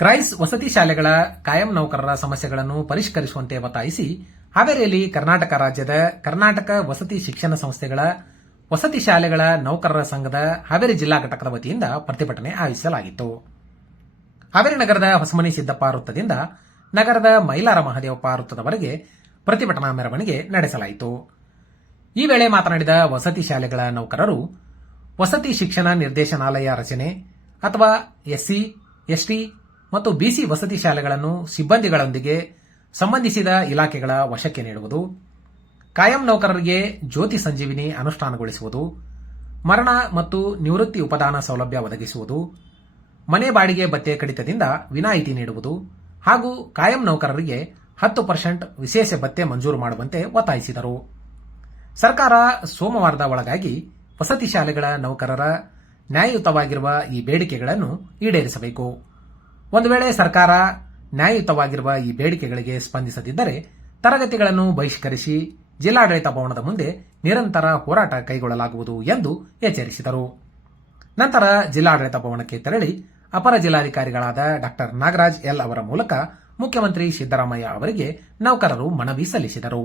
ಕ್ರೈಸ್ ವಸತಿ ಶಾಲೆಗಳ ಕಾಯಂ ನೌಕರರ ಸಮಸ್ಯೆಗಳನ್ನು ಪರಿಷ್ಕರಿಸುವಂತೆ ಒತ್ತಾಯಿಸಿ, ಹಾವೇರಿಯಲ್ಲಿ ಕರ್ನಾಟಕ ರಾಜ್ಯದ ಕರ್ನಾಟಕ ವಸತಿ ಶಿಕ್ಷಣ ಸಂಸ್ಥೆಗಳ ವಸತಿ ಶಾಲೆಗಳ ನೌಕರರ ಸಂಘದ ಹಾವೇರಿ ಜಿಲ್ಲಾ ಘಟಕದ ವತಿಯಿಂದ ಪ್ರತಿಭಟನೆ ಆಯೋಜಿಸಲಾಗಿತ್ತು. ಹಾವೇರಿ ನಗರದ ಹೊಸಮನಿ ಸಿದ್ದಪ್ಪ ವೃತ್ತದಿಂದ ನಗರದ ಮೈಲಾರ ಮಹದೇವಪ್ಪ ವೃತ್ತದವರೆಗೆ ಪ್ರತಿಭಟನಾ ಮೆರವಣಿಗೆ ನಡೆಸಲಾಯಿತು. ಈ ವೇಳೆ ಮಾತನಾಡಿದ ವಸತಿ ಶಾಲೆಗಳ ನೌಕರರು, ವಸತಿ ಶಿಕ್ಷಣ ನಿರ್ದೇಶನಾಲಯ ರಚನೆ ಅಥವಾ ಎಸ್ಸಿ, ಎಸ್ಟಿ ಮತ್ತು ಬಿಸಿ ವಸತಿ ಶಾಲೆಗಳನ್ನು ಸಿಬ್ಬಂದಿಗಳೊಂದಿಗೆ ಸಂಬಂಧಿಸಿದ ಇಲಾಖೆಗಳ ವಶಕ್ಕೆ ನೀಡುವುದು, ಕಾಯಂ ನೌಕರರಿಗೆ ಜ್ಯೋತಿ ಸಂಜೀವಿನಿ ಅನುಷ್ಠಾನಗೊಳಿಸುವುದು, ಮರಣ ಮತ್ತು ನಿವೃತ್ತಿ ಉಪದಾನ ಸೌಲಭ್ಯ ಒದಗಿಸುವುದು, ಮನೆ ಬಾಡಿಗೆ ಭತ್ತೆ ಕಡಿತದಿಂದ ವಿನಾಯಿತಿ ನೀಡುವುದು ಹಾಗೂ ಕಾಯಂ ನೌಕರರಿಗೆ ಹತ್ತು ಪರ್ಸೆಂಟ್ ವಿಶೇಷ ಭತ್ತೆ ಮಂಜೂರು ಮಾಡುವಂತೆ ಒತ್ತಾಯಿಸಿದರು. ಸರ್ಕಾರ ಸೋಮವಾರದ ಒಳಗಾಗಿ ವಸತಿ ಶಾಲೆಗಳ ನೌಕರರ ನ್ಯಾಯಯುತವಾಗಿರುವ ಈ ಬೇಡಿಕೆಗಳನ್ನು ಈಡೇರಿಸಬೇಕು. ಒಂದು ವೇಳೆ ಸರ್ಕಾರ ನ್ಯಾಯಯುತವಾಗಿರುವ ಈ ಬೇಡಿಕೆಗಳಿಗೆ ಸ್ಪಂದಿಸದಿದ್ದರೆ ತರಗತಿಗಳನ್ನು ಬಹಿಷ್ಕರಿಸಿ ಜಿಲ್ಲಾಡಳಿತ ಭವನದ ಮುಂದೆ ನಿರಂತರ ಹೋರಾಟ ಕೈಗೊಳ್ಳಲಾಗುವುದು ಎಂದು ಎಚ್ಚರಿಸಿದರು. ನಂತರ ಜಿಲ್ಲಾಡಳಿತ ಭವನಕ್ಕೆ ತೆರಳಿ ಅಪರ ಜಿಲ್ಲಾಧಿಕಾರಿಗಳಾದ ಡಾ ನಾಗರಾಜ್ ಎಲ್ ಅವರ ಮೂಲಕ ಮುಖ್ಯಮಂತ್ರಿ ಸಿದ್ದರಾಮಯ್ಯ ಅವರಿಗೆ ನೌಕರರು ಮನವಿ ಸಲ್ಲಿಸಿದರು.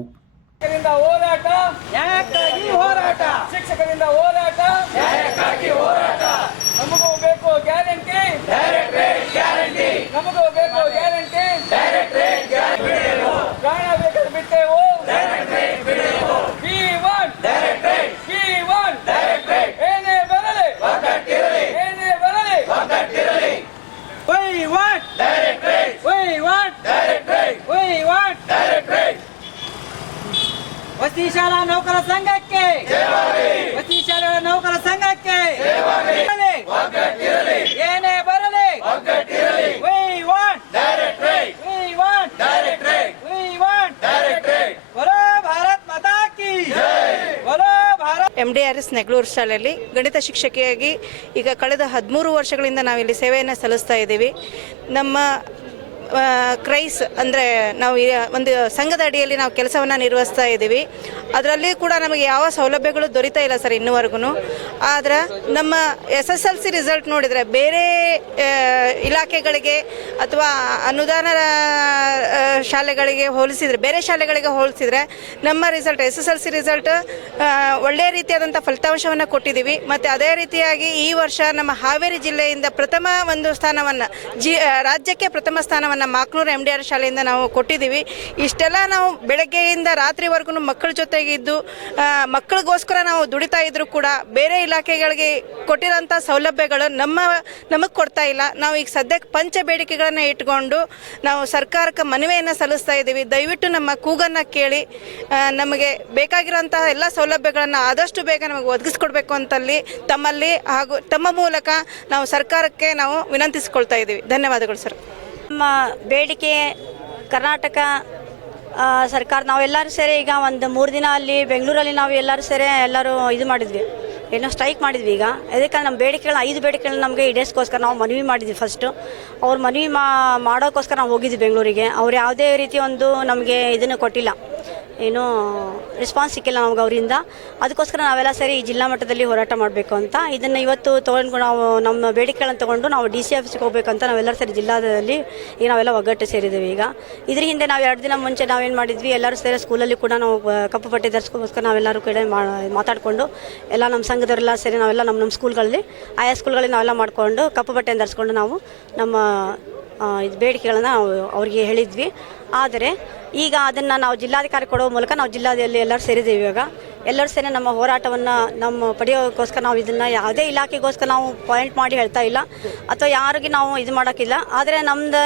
ನಮಗೂ ಬೇಕು ಗ್ಯಾರಂಟಿ ಡೈರೆಕ್ಟ್ ರೇಟ್ ಗ್ಯಾರಂಟಿ ಪ್ರಾಣ ಬೇಕಾದ್ರೆ ಬಿಟ್ಟೆವು ಡೈರೆಕ್ಟ್ ರೇಟ್ ಬಿಡುವು we want direct rate we want direct rate ಏನೇ ಬರಲಿ ಒಗ್ಗಟ್ಟಿರಲಿ ಏನೇ ಬರಲಿ ಒಗ್ಗಟ್ಟಿರಲಿ we want direct rate we want direct rate we want direct rate ವಸತಿ ಶಾಲಾ ನೌಕರ ಸಂಘಕ್ಕೆ ವಸತಿ ಶಾಲಾ ನೌಕರ ಸಂಘಕ್ಕೆ ಬರಲಿ. ಒಗ್ಗಟ್ಟಿರಲಿ ಏನೇ ಬರಲಿ ಒಗ್ಗಟ್ಟಿರಲಿ Y M D R S Negaluru ಶಾಲೆಯಲ್ಲಿ ಗಣಿತ ಶಿಕ್ಷಕಿಯಾಗಿ ಈಗ ಕಳೆದ ಹದಿಮೂರು ವರ್ಷಗಳಿಂದ ನಾವಿಲ್ಲಿ ಸೇವೆಯನ್ನು ಸಲ್ಲಿಸ್ತಾ ಇದ್ದೀವಿ. ನಮ್ಮ ಕ್ರೈಸ್ ಅಂದರೆ ನಾವು ಒಂದು ಸಂಘದ ಅಡಿಯಲ್ಲಿ ನಾವು ಕೆಲಸವನ್ನು ನಿರ್ವಹಿಸ್ತಾ ಇದ್ದೀವಿ. ಅದರಲ್ಲಿ ಕೂಡ ನಮಗೆ ಯಾವ ಸೌಲಭ್ಯಗಳು ದೊರೀತಾ ಇಲ್ಲ ಸರ್ ಇನ್ನೂವರೆಗೂ ಆದ್ರೆ ನಮ್ಮ S S L C result ನೋಡಿದರೆ ಬೇರೆ ಇಲಾಖೆಗಳಿಗೆ ಅಥವಾ ಅನುದಾನ ಶಾಲೆಗಳಿಗೆ ಹೋಲಿಸಿದರೆ, ಬೇರೆ ಶಾಲೆಗಳಿಗೆ ಹೋಲಿಸಿದರೆ ನಮ್ಮ result S S L C result ಒಳ್ಳೆಯ ರೀತಿಯಾದಂಥ ಫಲಿತಾಂಶವನ್ನು ಕೊಟ್ಟಿದ್ದೀವಿ. ಮತ್ತು ಅದೇ ರೀತಿಯಾಗಿ ಈ ವರ್ಷ ನಮ್ಮ ಹಾವೇರಿ ಜಿಲ್ಲೆಯಿಂದ ಪ್ರಥಮ ಒಂದು ಸ್ಥಾನವನ್ನು, ಜಿ ರಾಜ್ಯಕ್ಕೆ ಪ್ರಥಮ ಸ್ಥಾನವನ್ನು ಮಾಕ್ನೂರು ಎಂ ಡಿ ಆರ್ ಶಾಲೆಯಿಂದ ನಾವು ಕೊಟ್ಟಿದ್ದೀವಿ. ಇಷ್ಟೆಲ್ಲ ನಾವು ಬೆಳಗ್ಗೆಯಿಂದ ರಾತ್ರಿವರೆಗೂ ಮಕ್ಕಳ ಜೊತೆಗಿದ್ದು ಮಕ್ಕಳಿಗೋಸ್ಕರ ನಾವು ದುಡಿತಾ ಇದ್ರೂ ಕೂಡ ಬೇರೆ ಇಲಾಖೆಗಳಿಗೆ ಕೊಟ್ಟಿರೋಂಥ ಸೌಲಭ್ಯಗಳು ನಮ್ಮ, ನಮಗೆ ಕೊಡ್ತಾ ಇಲ್ಲ. ನಾವು ಈಗ ಸದ್ಯಕ್ಕೆ ಪಂಚ ಬೇಡಿಕೆಗಳನ್ನು ಇಟ್ಕೊಂಡು ನಾವು ಸರ್ಕಾರಕ್ಕೆ ಮನವಿಯನ್ನು ಸಲ್ಲಿಸ್ತಾ ಇದ್ದೀವಿ. ದಯವಿಟ್ಟು ನಮ್ಮ ಕೂಗನ್ನು ಕೇಳಿ ನಮಗೆ ಬೇಕಾಗಿರೋಂತಹ ಎಲ್ಲ ಸೌಲಭ್ಯಗಳನ್ನು ಆದಷ್ಟು ಬೇಗ ನಮಗೆ ಒದಗಿಸ್ಕೊಡ್ಬೇಕು ಅಂತಲ್ಲಿ ತಮ್ಮಲ್ಲಿ ಹಾಗೂ ತಮ್ಮ ಮೂಲಕ ನಾವು ಸರ್ಕಾರಕ್ಕೆ ನಾವು ವಿನಂತಿಸ್ಕೊಳ್ತಾ ಇದ್ದೀವಿ. ಧನ್ಯವಾದಗಳು ಸರ್. ನಮ್ಮ ಬೇಡಿಕೆ ಕರ್ನಾಟಕ ಸರ್ಕಾರ, ನಾವೆಲ್ಲರೂ ಸೇರಿ ಈಗ ಒಂದು ಮೂರು ದಿನ ಅಲ್ಲಿ ಬೆಂಗಳೂರಲ್ಲಿ ನಾವು ಎಲ್ಲರೂ ಸೇರಿ ಎಲ್ಲರೂ ಇದು ಮಾಡಿದ್ವಿ. ಏನೋ ಸ್ಟ್ರೈಕ್ ಮಾಡಿದ್ವಿ ಈಗ. ಅದಕ್ಕೆ ನಮ್ಮ ಬೇಡಿಕೆಗಳನ್ನ, ಐದು ಬೇಡಿಕೆಗಳನ್ನ ನಮಗೆ ಈಡೇರಿಸ್ಕೋಸ್ಕರ ನಾವು ಮನವಿ ಮಾಡಿದ್ವಿ ಫಸ್ಟು ಅವ್ರು ಮನವಿ ಮಾಡೋಕ್ಕೋಸ್ಕರ ನಾವು ಹೋಗಿದ್ವಿ ಬೆಂಗಳೂರಿಗೆ. ಅವ್ರು ಯಾವುದೇ ರೀತಿ ಒಂದು ನಮಗೆ ಇದನ್ನು ಕೊಟ್ಟಿಲ್ಲ. ಏನು ರೆಸ್ಪಾನ್ಸ್ ಸಿಕ್ಕಿಲ್ಲ ನಮ್ಗೆ ಅವರಿಂದ. ಅದಕ್ಕೋಸ್ಕರ ನಾವೆಲ್ಲ ಸೇರಿ ಜಿಲ್ಲಾ ಮಟ್ಟದಲ್ಲಿ ಹೋರಾಟ ಮಾಡಬೇಕು ಅಂತ. ಇದನ್ನು ಇವತ್ತು ತೊಗೊಂಡು ನಾವು ನಮ್ಮ ಬೇಡಿಕೆಗಳನ್ನು ತೊಗೊಂಡು ನಾವು ಡಿ ಸಿ ಆಫೀಸ್ಗೆ ಹೋಗ್ಬೇಕಂತ ನಾವೆಲ್ಲರೂ ಸೇರಿ ಜಿಲ್ಲಾದಲ್ಲಿ ಈಗ ನಾವೆಲ್ಲ ಒಗ್ಗಟ್ಟು ಸೇರಿದ್ದೀವಿ ಈಗ. ಇದ್ರ ಹಿಂದೆ ನಾವು ಎರಡು ದಿನ ಮುಂಚೆ ನಾವೇನು ಮಾಡಿದ್ವಿ, ಎಲ್ಲರೂ ಸೇರಿ ಸ್ಕೂಲಲ್ಲಿ ಕೂಡ ನಾವು ಕಪ್ಪು ಪಟ್ಟಿ ಧರಿಸ್ಕೋಸ್ಕರ ನಾವೆಲ್ಲರೂ ಕೂಡ ಮಾತಾಡಿಕೊಂಡು ಎಲ್ಲ ನಮ್ಮ ಸಂಘದವರೆಲ್ಲ ಸೇರಿ ನಾವೆಲ್ಲ ನಮ್ಮ ನಮ್ಮ ಸ್ಕೂಲ್ಗಳಲ್ಲಿ ಆಯಾ ಸ್ಕೂಲ್ಗಳಲ್ಲಿ ನಾವೆಲ್ಲ ಮಾಡಿಕೊಂಡು ಕಪ್ಪು ಬಟ್ಟೆಯನ್ನು ಧರಿಸ್ಕೊಂಡು ನಾವು ನಮ್ಮ ಇದು ಬೇಡಿಕೆಗಳನ್ನು ಅವ್ರಿಗೆ ಹೇಳಿದ್ವಿ. ಆದರೆ ಈಗ ಅದನ್ನು ನಾವು ಜಿಲ್ಲಾಧಿಕಾರಿ ಕೊಡೋ ಮೂಲಕ ನಾವು ಜಿಲ್ಲಾದಲ್ಲಿ ಎಲ್ಲರೂ ಸೇರಿದ್ದೀವಿ ಇವಾಗ. ಎಲ್ಲರೂ ಸೇರಿ ನಮ್ಮ ಹೋರಾಟವನ್ನು ನಮ್ಮ ಪಡೆಯೋಕ್ಕೋಸ್ಕರ ನಾವು ಇದನ್ನು ಯಾವುದೇ ಇಲಾಖೆಗೋಸ್ಕರ ನಾವು ಪಾಯಿಂಟ್ ಮಾಡಿ ಹೇಳ್ತಾ ಇಲ್ಲ. ಅಥವಾ ಯಾರಿಗೆ ನಾವು ಇದು ಮಾಡೋಕ್ಕಿಲ್ಲ. ಆದರೆ ನಮ್ದು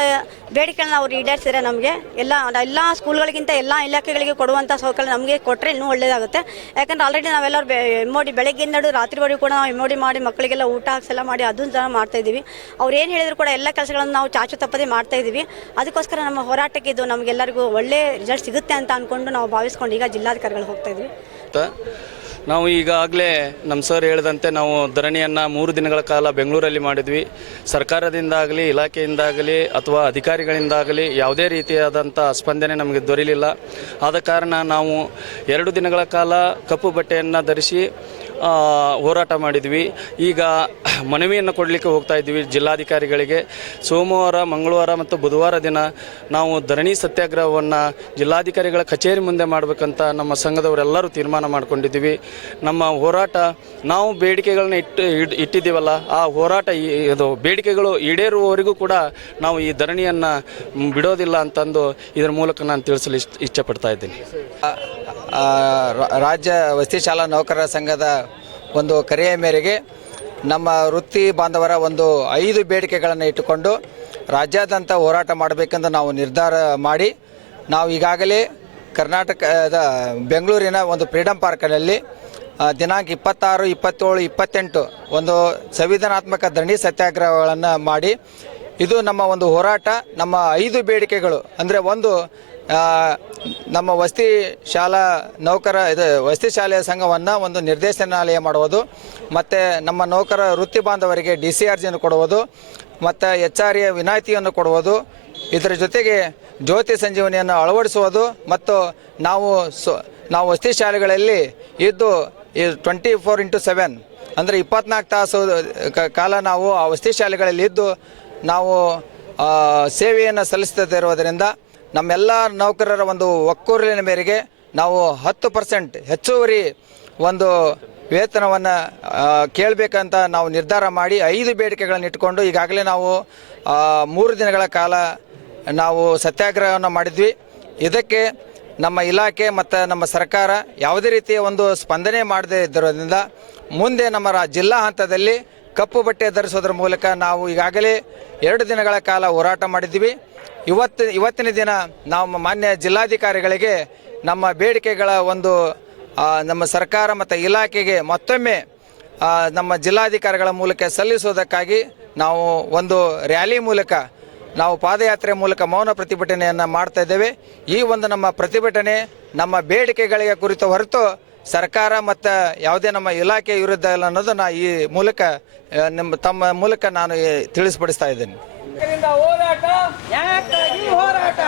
ಬೇಡಿಕೆಗಳನ್ನ ಅವ್ರು ಈಡೇರಿಸಿದ್ರೆ ನಮಗೆ ಎಲ್ಲ ಎಲ್ಲ ಸ್ಕೂಲ್ಗಳಿಗಿಂತ ಎಲ್ಲ ಇಲಾಖೆಗಳಿಗೆ ಕೊಡುವಂಥ ಸೌಕರ್ಯ ನಮಗೆ ಕೊಟ್ಟರೆ ಇನ್ನೂ ಒಳ್ಳೆಯದಾಗುತ್ತೆ ಯಾಕಂದ್ರೆ ಆಲ್ರೆಡಿ ನಾವೆಲ್ಲರೂ ಬೆ ಎಮ್ಮೋಡಿ ಬೆಳಗ್ಗೆಯಿಂದ ರಾತ್ರಿವರೆಗೂ ಕೂಡ ನಾವು ಎಮ್ಮೋಡಿ ಮಾಡಿ ಮಕ್ಕಳಿಗೆಲ್ಲ ಊಟ ಹಾಕ್ಸೆಲ್ಲ ಮಾಡಿ ಅದನ್ನು ಸಹ ಮಾಡ್ತಾ ಇದ್ದೀವಿ. ಅವ್ರು ಏನು ಹೇಳಿದ್ರು ಕೂಡ ಎಲ್ಲ ಕೆಲಸಗಳನ್ನು ನಾವು ಚಾಚು ತಪ್ಪದೆ ಮಾಡ್ತಾ ಇದ್ದೀವಿ. ಅದಕ್ಕೋಸ್ಕರ ನಮ್ಮ ಹೋರಾಟಕ್ಕೆ ಇದು ನಮಗೆಲ್ಲರಿಗೂ ಒಳ್ಳೆ ರಿಸಲ್ಟ್ ಸಿಗುತ್ತೆ ಅಂತ ಅಂದ್ಕೊಂಡು ನಾವು ಭಾವಿಸ್ಕೊಂಡು ಈಗ ಜಿಲ್ಲಾಧಿಕಾರಿಗಳು ಹೋಗ್ತಾ ಇದ್ವಿ. ನಾವು ಈಗಾಗಲೇ ನಮ್ಮ ಸರ್ ಹೇಳಿದಂತೆ ನಾವು ಧರಣಿಯನ್ನು ಮೂರು ದಿನಗಳ ಕಾಲ ಬೆಂಗಳೂರಲ್ಲಿ ಮಾಡಿದ್ವಿ. ಸರ್ಕಾರದಿಂದಾಗಲಿ, ಇಲಾಖೆಯಿಂದಾಗಲಿ ಅಥವಾ ಅಧಿಕಾರಿಗಳಿಂದಾಗಲಿ ಯಾವುದೇ ರೀತಿಯಾದಂಥ ಸ್ಪಂದನೆ ನಮಗೆ ದೊರೆಯಲಿಲ್ಲ ಆದ ಕಾರಣ ನಾವು ಎರಡು ದಿನಗಳ ಕಾಲ ಕಪ್ಪು ಬಟ್ಟೆಯನ್ನು ಧರಿಸಿ ಹೋರಾಟ ಮಾಡಿದ್ವಿ. ಈಗ ಮನವಿಯನ್ನು ಕೊಡಲಿಕ್ಕೆ ಹೋಗ್ತಾ ಇದ್ವಿ ಜಿಲ್ಲಾಧಿಕಾರಿಗಳಿಗೆ. ಸೋಮವಾರ, ಮಂಗಳವಾರ ಮತ್ತು ಬುಧವಾರ ದಿನ ನಾವು ಧರಣಿ ಸತ್ಯಾಗ್ರಹವನ್ನು ಜಿಲ್ಲಾಧಿಕಾರಿಗಳ ಕಚೇರಿ ಮುಂದೆ ಮಾಡಬೇಕಂತ ನಮ್ಮ ಸಂಘದವರೆಲ್ಲರೂ ತೀರ್ಮಾನ ಮಾಡ್ಕೊಂಡಿದ್ದೀವಿ. ನಮ್ಮ ಹೋರಾಟ, ನಾವು ಬೇಡಿಕೆಗಳನ್ನ ಇಟ್ಟು ಇಟ್ಟಿದ್ದೀವಲ್ಲ, ಆ ಹೋರಾಟ ಇದು ಬೇಡಿಕೆಗಳು ಈಡೇರುವವರೆಗೂ ಕೂಡ ನಾವು ಈ ಧರಣಿಯನ್ನು ಬಿಡೋದಿಲ್ಲ ಅಂತಂದು ಇದರ ಮೂಲಕ ನಾನು ತಿಳಿಸಲು ಇಷ್ಟ ಇಚ್ಛಪಡ್ತಾ ಇದ್ದೀನಿ. ರಾಜ್ಯ ವಸತಿ ಶಾಲಾ ನೌಕರರ ಸಂಘದ ಒಂದು ಕರೆಯ ಮೇರೆಗೆ ನಮ್ಮ ವೃತ್ತಿ ಬಾಂಧವರ ಒಂದು ಐದು ಬೇಡಿಕೆಗಳನ್ನು ಇಟ್ಟುಕೊಂಡು ರಾಜ್ಯಾದ್ಯಂತ ಹೋರಾಟ ಮಾಡಬೇಕೆಂದು ನಾವು ನಿರ್ಧಾರ ಮಾಡಿ, ನಾವು ಈಗಾಗಲೇ ಕರ್ನಾಟಕದ ಬೆಂಗಳೂರಿನ ಒಂದು ಫ್ರೀಡಮ್ ಪಾರ್ಕ್ನಲ್ಲಿ ದಿನಾಂಕ ಇಪ್ಪತ್ತಾರು, ಇಪ್ಪತ್ತೇಳು, ಇಪ್ಪತ್ತೆಂಟು ಒಂದು ಸಂವಿಧಾನಾತ್ಮಕ ಧರಣಿ ಸತ್ಯಾಗ್ರಹಗಳನ್ನು ಮಾಡಿ, ಇದು ನಮ್ಮ ಒಂದು ಹೋರಾಟ, ನಮ್ಮ ಐದು ಬೇಡಿಕೆಗಳು. ಅಂದರೆ ಒಂದು ನಮ್ಮ ವಸತಿ ಶಾಲಾ ನೌಕರ, ಇದು ವಸತಿ ಶಾಲೆಯ ಸಂಘವನ್ನು ಒಂದು ನಿರ್ದೇಶನಾಲಯ ಮಾಡುವುದು, ಮತ್ತು ನಮ್ಮ ನೌಕರ ವೃತ್ತಿ ಬಾಂಧವರಿಗೆ ಡಿ ಸಿ ಆರ್ ಜಿಯನ್ನು ಕೊಡುವುದು, ಮತ್ತು ಎಚ್ ಆರ್ ಎ ವಿನಾಯಿತಿಯನ್ನು ಕೊಡುವುದು ಇದರ ಜೊತೆಗೆ ಜ್ಯೋತಿ ಸಂಜೀವನಿಯನ್ನು ಅಳವಡಿಸುವುದು ಮತ್ತು ನಾವು ಸೊ, ನಾವು ವಸತಿ ಶಾಲೆಗಳಲ್ಲಿ ಇದ್ದು ಟ್ವೆಂಟಿ ಫೋರ್ ಇಂಟು ಸೆವೆನ್, ಅಂದರೆ ಇಪ್ಪತ್ನಾಲ್ಕು ತಾಸು ಕಾಲ ನಾವು ಆ ವಸತಿ ಶಾಲೆಗಳಲ್ಲಿ ಇದ್ದು ನಾವು ಸೇವೆಯನ್ನು ಸಲ್ಲಿಸುತ್ತಿರುವುದರಿಂದ ನಮ್ಮೆಲ್ಲ ನೌಕರರ ಒಂದು ಒಕ್ಕೂರಲಿನ ಮೇರೆಗೆ ನಾವು ಹತ್ತು ಪರ್ಸೆಂಟ್ ಹೆಚ್ಚುವರಿ ಒಂದು ವೇತನವನ್ನು ಕೇಳಬೇಕಂತ ನಾವು ನಿರ್ಧಾರ ಮಾಡಿ ಐದು ಬೇಡಿಕೆಗಳನ್ನು ಇಟ್ಕೊಂಡು ಈಗಾಗಲೇ ನಾವು ಮೂರು ದಿನಗಳ ಕಾಲ ನಾವು ಸತ್ಯಾಗ್ರಹವನ್ನು ಮಾಡಿದ್ವಿ. ಇದಕ್ಕೆ ನಮ್ಮ ಇಲಾಖೆ ಮತ್ತು ನಮ್ಮ ಸರ್ಕಾರ ಯಾವುದೇ ರೀತಿಯ ಒಂದು ಸ್ಪಂದನೆ ಮಾಡದೇ ಇದ್ದಿರೋದ್ರಿಂದ ಮುಂದೆ ನಮ್ಮ ಜಿಲ್ಲಾ ಹಂತದಲ್ಲಿ ಕಪ್ಪು ಬಟ್ಟೆ ಧರಿಸೋದ್ರ ಮೂಲಕ ನಾವು ಈಗಾಗಲೇ ಎರಡು ದಿನಗಳ ಕಾಲ ಹೋರಾಟ ಮಾಡಿದ್ವಿ ಇವತ್ತು, ಇವತ್ತಿನ ದಿನ ನಾವು ಮಾನ್ಯ ಜಿಲ್ಲಾಧಿಕಾರಿಗಳಿಗೆ ನಮ್ಮ ಬೇಡಿಕೆಗಳ ಒಂದು ನಮ್ಮ ಸರ್ಕಾರ ಮತ್ತು ಇಲಾಖೆಗೆ ಮತ್ತೊಮ್ಮೆ ನಮ್ಮ ಜಿಲ್ಲಾಧಿಕಾರಿಗಳ ಮೂಲಕ ಸಲ್ಲಿಸೋದಕ್ಕಾಗಿ ನಾವು ಒಂದು ರ್ಯಾಲಿ ಮೂಲಕ ನಾವು ಪಾದಯಾತ್ರೆ ಮೂಲಕ ಮೌನ ಪ್ರತಿಭಟನೆಯನ್ನು ಮಾಡ್ತಾ ಇದ್ದೇವೆ. ಈ ಒಂದು ನಮ್ಮ ಪ್ರತಿಭಟನೆ ನಮ್ಮ ಬೇಡಿಕೆಗಳಿಗೆ ಕುರಿತು ಹೊರತು ಸರ್ಕಾರ ಮತ್ತು ಯಾವುದೇ ನಮ್ಮ ಇಲಾಖೆ ವಿರುದ್ಧ ಇಲ್ಲ ಅನ್ನೋದನ್ನು ಈ ಮೂಲಕ ನಿಮ್ಮ ತಮ್ಮ ಮೂಲಕ ನಾನು ತಿಳಿಸ್ಪಡಿಸ್ತಾ ಇದ್ದೇನೆ. ಹೋರಾಟ.